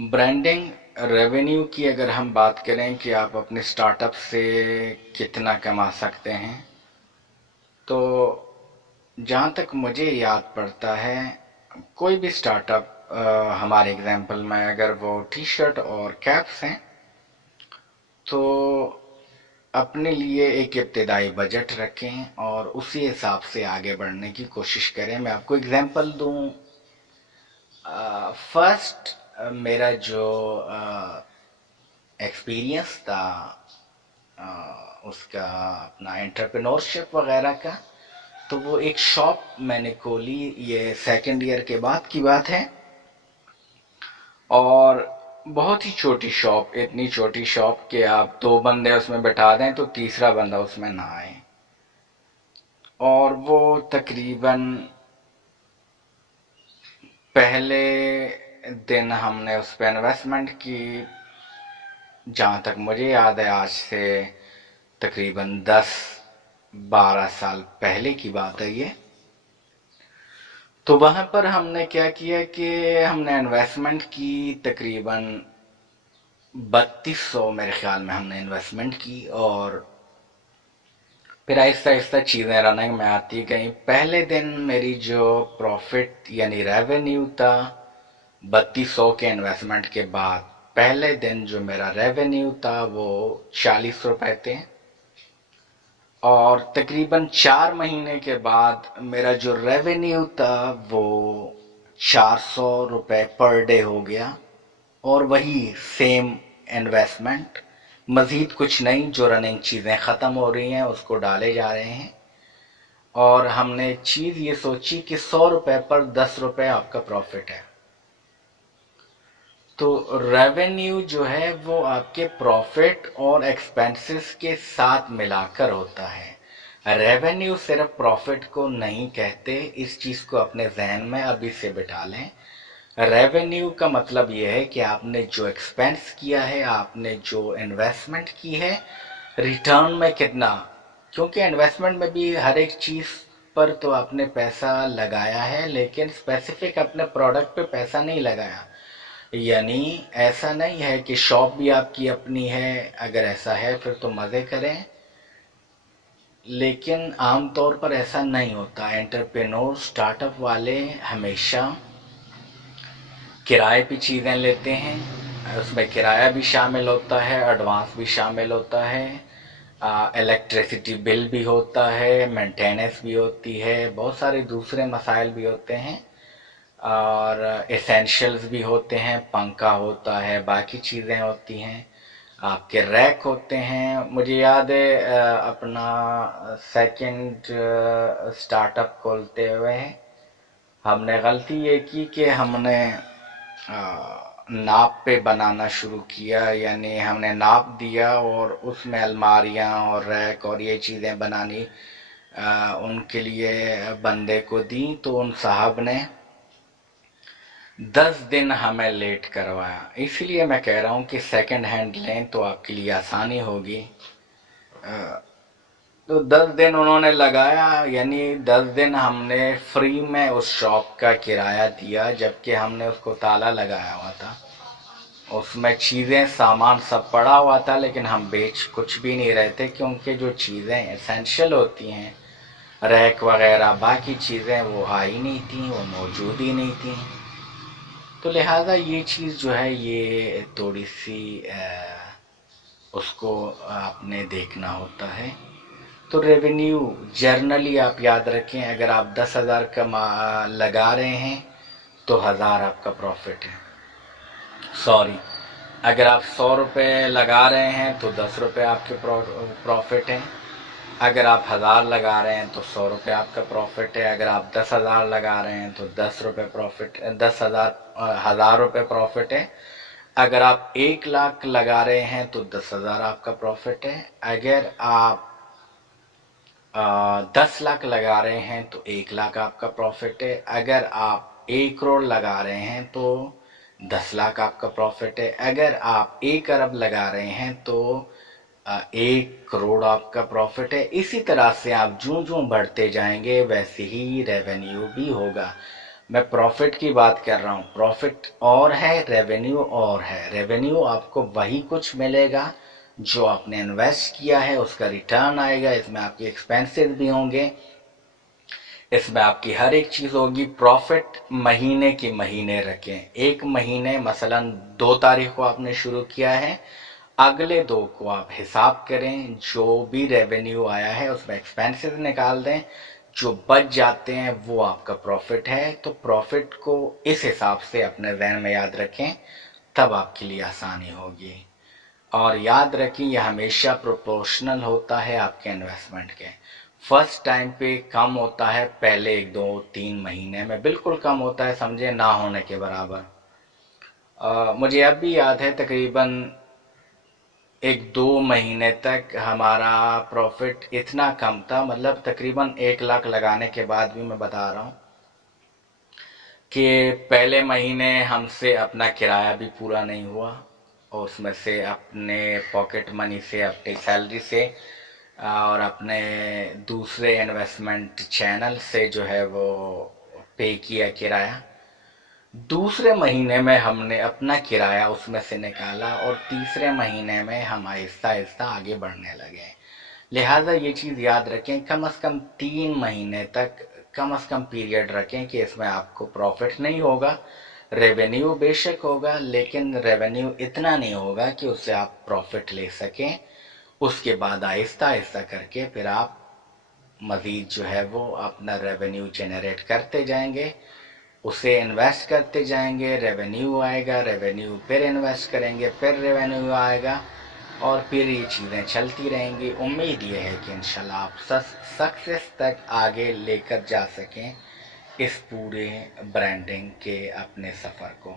Branding revenue की अगर हम बात करें कि आप अपने स्टार्टअप से कितना कमा सकते हैं, तो जहाँ तक मुझे याद पड़ता है, कोई भी स्टार्टअप हमारे एग्जाम्पल में अगर वो टी शर्ट और कैप्स हैं, तो अपने लिए एक इब्तदाई बजट रखें और उसी हिसाब से आगे बढ़ने की कोशिश करें। मैं आपको एग्जाम्पल दूं। फर्स्ट मेरा जो एक्सपीरियंस था उसका अपना एंटरप्रेन्योरशिप वगैरह का, तो वो एक शॉप मैंने खोली। ये सेकंड ईयर के बाद की बात है, और बहुत ही छोटी शॉप, इतनी छोटी शॉप कि आप दो बंदे उसमें बैठा दें तो तीसरा बंदा उसमें ना आए। और वो तकरीबन पहले दिन हमने उस पर इन्वेस्टमेंट की, जहाँ तक मुझे याद है आज से तकरीबन 10-12 साल पहले की बात है ये। तो वहाँ पर हमने क्या किया कि हमने इन्वेस्टमेंट की, तकरीबन 3200 मेरे ख्याल में हमने इन्वेस्टमेंट की, और फिर आहिस्ता आहिस्ता चीज़ें रनिंग में आती गई। पहले दिन मेरी जो प्रॉफिट यानी रेवेन्यू था 3200 के इन्वेस्टमेंट के बाद, पहले दिन जो मेरा रेवेन्यू था वो 40 रुपए थे, और तकरीबन 4 महीने के बाद मेरा जो रेवेन्यू था वो 400 रुपए पर डे हो गया। और वही सेम इन्वेस्टमेंट, मजीद कुछ नहीं, जो रनिंग चीज़ें ख़त्म हो रही हैं उसको डाले जा रहे हैं। और हमने चीज़ ये सोची कि 100 रुपए पर 10 रुपए आपका प्रॉफिट है। तो रेवेन्यू जो है वो आपके प्रॉफिट और एक्सपेंसेस के साथ मिलाकर होता है। रेवेन्यू सिर्फ प्रॉफिट को नहीं कहते, इस चीज़ को अपने जहन में अभी से बिठा लें। रेवेन्यू का मतलब यह है कि आपने जो एक्सपेंस किया है, आपने जो इन्वेस्टमेंट की है, रिटर्न में कितना। क्योंकि इन्वेस्टमेंट में भी हर एक चीज़ पर तो आपने पैसा लगाया है, लेकिन स्पेसिफिक अपने प्रोडक्ट पे पैसा नहीं लगाया। यानी ऐसा नहीं है कि शॉप भी आपकी अपनी है, अगर ऐसा है फिर तो मज़े करें, लेकिन आमतौर पर ऐसा नहीं होता। एंटरप्रेन्योर स्टार्टअप वाले हमेशा किराए पे चीज़ें लेते हैं, उसमें किराया भी शामिल होता है, एडवांस भी शामिल होता है, इलेक्ट्रिसिटी बिल भी होता है, मेंटेनेंस भी होती है, बहुत सारे दूसरे मसाइल भी होते हैं, और एसेंशियल्स भी होते हैं, पंखा होता है, बाकी चीज़ें होती हैं, आपके रैक होते हैं। मुझे याद है अपना सेकंड स्टार्टअप खोलते हुए हमने गलती ये की कि हमने नाप पे बनाना शुरू किया, यानी हमने नाप दिया और उसमें अलमारियां और रैक और ये चीज़ें बनानी उनके लिए बंदे को दी। तो उन साहब ने 10 दिन हमें लेट करवाया। इसलिए मैं कह रहा हूँ कि सेकंड हैंड लें तो आपके लिए आसानी होगी। तो 10 दिन उन्होंने लगाया, यानी 10 दिन हमने फ्री में उस शॉप का किराया दिया, जबकि हमने उसको ताला लगाया हुआ था। उसमें चीज़ें सामान सब पड़ा हुआ था, लेकिन हम बेच कुछ भी नहीं रहे थे, क्योंकि जो चीज़ें एसेंशियल होती हैं, रैक वगैरह बाकी चीज़ें, वो आ ही नहीं थी, वो मौजूद ही नहीं थी। तो लिहाजा ये चीज़ जो है ये थोड़ी सी उसको आपने देखना होता है। तो रेवेन्यू जर्नली आप याद रखें, अगर आप 10,000 का लगा रहे हैं तो 1,000 आपका प्रॉफिट है। सॉरी, अगर आप 100 रुपये लगा रहे हैं तो 10 रुपये आपके प्रॉफिट हैं। अगर आप 1,000 लगा रहे हैं तो 100 रुपये आपका प्रॉफिट है। अगर आप 10,000 लगा रहे हैं तो 10 रुपये प्रॉफिट, 1,000 रुपये प्रॉफिट है। अगर आप 1 लाख लगा रहे हैं तो 10,000 आपका प्रॉफिट है। अगर आप 10 लाख लगा रहे हैं तो 1 लाख आपका प्रॉफिट है। अगर आप 1 करोड़ लगा रहे हैं तो 10 लाख आपका प्रॉफिट है। अगर आप 1 अरब लगा रहे हैं तो 1 करोड़ आपका प्रॉफिट है। इसी तरह से आप जूं जूं बढ़ते जाएंगे वैसे ही रेवेन्यू भी होगा। मैं प्रॉफिट की बात कर रहा हूँ। प्रॉफिट और है, रेवेन्यू और है। रेवेन्यू आपको वही कुछ मिलेगा जो आपने इन्वेस्ट किया है, उसका रिटर्न आएगा। इसमें आपके एक्सपेंसेस भी होंगे, इसमें आपकी हर एक चीज होगी। प्रॉफिट महीने के महीने रखें। एक महीने मसलन 2 तारीख को आपने शुरू किया है, अगले 2 को आप हिसाब करें, जो भी रेवेन्यू आया है उसमें एक्सपेंसेस निकाल दें, जो बच जाते हैं वो आपका प्रॉफिट है। तो प्रॉफिट को इस हिसाब से अपने जहन में याद रखें, तब आपके लिए आसानी होगी। और याद रखें, यह हमेशा प्रोपोर्शनल होता है आपके इन्वेस्टमेंट के। फर्स्ट टाइम पे कम होता है, पहले 1 2 3 महीने में बिल्कुल कम होता है, समझे ना होने के बराबर। मुझे अब भी याद है, तकरीबन 1 2 महीने तक हमारा प्रॉफिट इतना कम था, मतलब तकरीबन 1 लाख लगाने के बाद भी मैं बता रहा हूँ कि पहले महीने हमसे अपना किराया भी पूरा नहीं हुआ, और उसमें से अपने पॉकेट मनी से, अपनी सैलरी से और अपने दूसरे इन्वेस्टमेंट चैनल से जो है वो पे किया किराया। दूसरे महीने में हमने अपना किराया उसमें से निकाला, और तीसरे महीने में हम आहिस्ता आहिस्ता आगे बढ़ने लगे। लिहाजा ये चीज़ याद रखें, कम से कम 3 महीने तक कम से कम पीरियड रखें कि इसमें आपको प्रॉफिट नहीं होगा। रेवेन्यू बेशक होगा, लेकिन रेवेन्यू इतना नहीं होगा कि उससे आप प्रॉफिट ले सकें। उसके बाद आहिस्ता आहिस्ता करके फिर आप मज़ीद जो है वो अपना रेवेन्यू जनरेट करते जाएंगे, उसे इन्वेस्ट करते जाएंगे, रेवेन्यू आएगा, रेवेन्यू फिर इन्वेस्ट करेंगे, फिर रेवेन्यू आएगा, और फिर ये चीज़ें चलती रहेंगी। उम्मीद ये है कि इंशाल्लाह आप सक्सेस तक आगे लेकर जा सकें इस पूरे ब्रांडिंग के अपने सफ़र को।